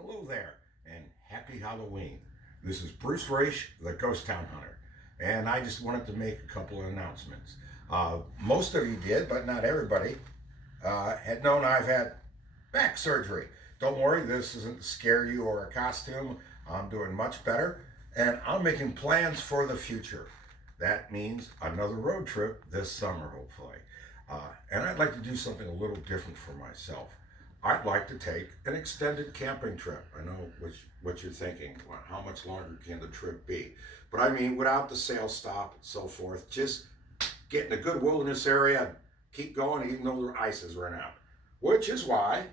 Hello there, and happy Halloween. This is Bruce Raisch, the Ghost Town Hunter, and I just wanted to make a couple of announcements. Most of you did, but not everybody, had known I've had back surgery. Don't worry, this isn't to scare you or a costume. I'm doing much better, and I'm making plans for the future. That means another road trip this summer, hopefully. And I'd like to do something a little different for myself. I'd like to take an extended camping trip. I know what you're thinking. Well, how much longer can the trip be? But I mean, without the sail stop and so forth, just get in a good wilderness area and keep going even though the ice has run out. Which is why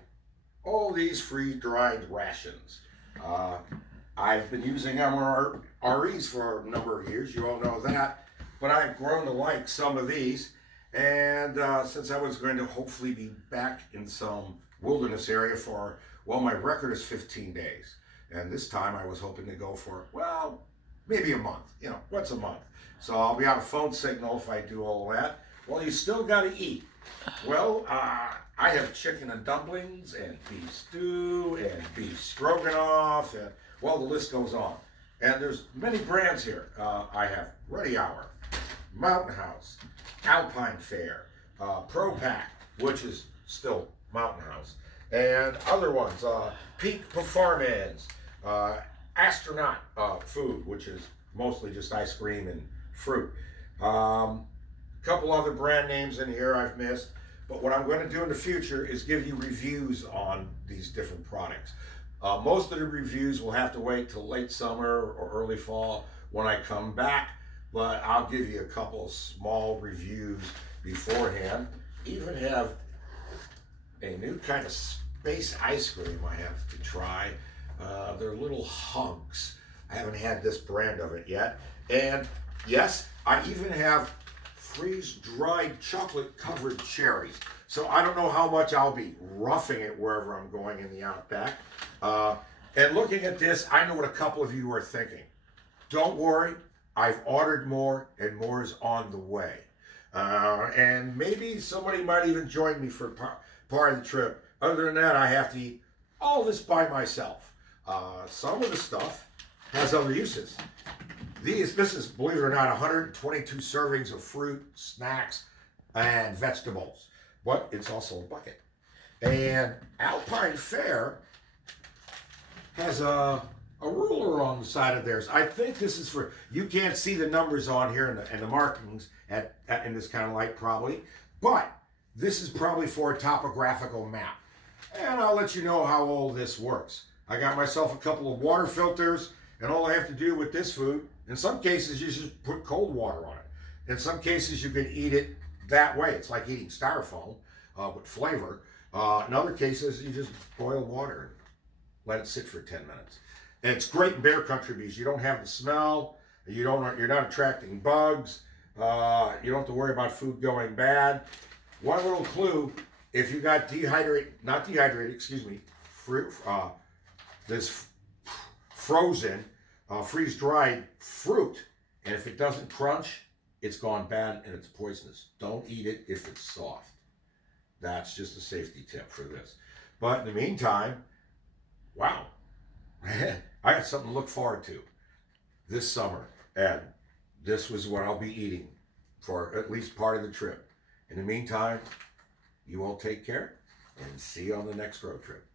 all these freeze-dried rations. I've been using MREs for a number of years. You all know that. But I've grown to like some of these. And since I was going to hopefully be back in some wilderness area for, well, my record is 15 days. And this time I was hoping to go for, well, maybe a month, once a month. So I'll be on a phone signal if I do all that. Well, you still got to eat. Well, I have chicken and dumplings and beef stew and beef stroganoff and, well, the list goes on. And there's many brands here. I have Ready Hour, Mountain House, Alpine Fare, Pro Pack, which is still Mountain House, and other ones, Peak Performance, Astronaut Food, which is mostly just ice cream and fruit. A couple other brand names in here I've missed, but what I'm going to do in the future is give you reviews on these different products. Most of the reviews will have to wait till late summer or early fall when I come back, but I'll give you a couple of small reviews beforehand. Even have a new kind of space ice cream I have to try. They're little hugs. I haven't had this brand of it yet. And yes, I even have freeze-dried chocolate-covered cherries. So I don't know how much I'll be roughing it wherever I'm going in the outback. And looking at this, I know what a couple of you are thinking. Don't worry, I've ordered more and more is on the way. And maybe somebody might even join me for part of the trip. Other than that, I have to eat all this by myself. Some of the stuff has other uses. This is, believe it or not, 122 servings of fruit, snacks, and vegetables. But it's also a bucket. And Alpine Fare has a ruler on the side of theirs. I think this is for, you can't see the numbers on here and the markings in this kind of light probably, but this is probably for a topographical map. And I'll let you know how all this works. I got myself a couple of water filters, and all I have to do with this food, in some cases you just put cold water on it. In some cases you can eat it that way. It's like eating styrofoam with flavor. In other cases you just boil water and let it sit for 10 minutes. And it's great in bear country because you don't have the smell, you're not attracting bugs, you don't have to worry about food going bad. One little clue, if you got fruit, this frozen, freeze-dried fruit, and if it doesn't crunch, it's gone bad and it's poisonous. Don't eat it if it's soft. That's just a safety tip for this. But in the meantime, wow, I got something to look forward to this summer, and this was what I'll be eating for at least part of the trip. In the meantime, you all take care and see you on the next road trip.